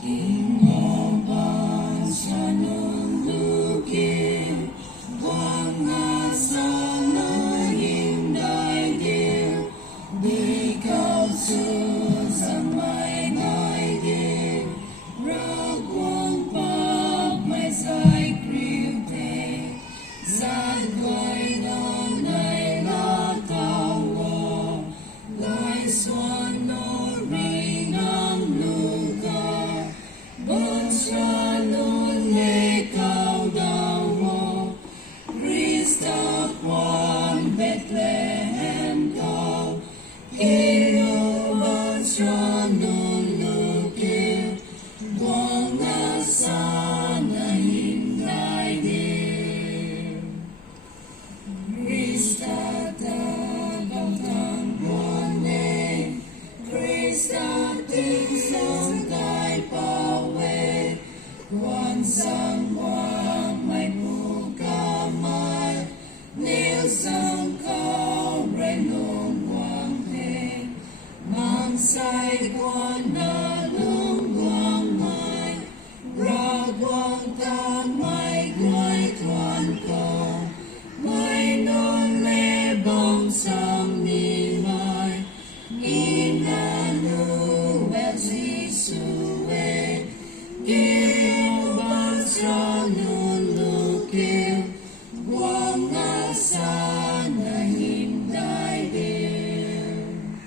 Kinaban sa nundukin, buwang nasa nahimdaigil, di kausun sa may naigil, ragwang pag may say kriyute, sadway ng nailatawa, lay swano rin ang lugar, Bonsanun ikaw daw mo, Krista Juan Bethlehem daw, iyo bonsanun lukir, buwang nasa nahimdaigil. Krista tagam tanggone, Krista tingsong kay pawe, Juan sang Juan may pukamay, Nilsang kau renong Juan he, Mangsay Juan na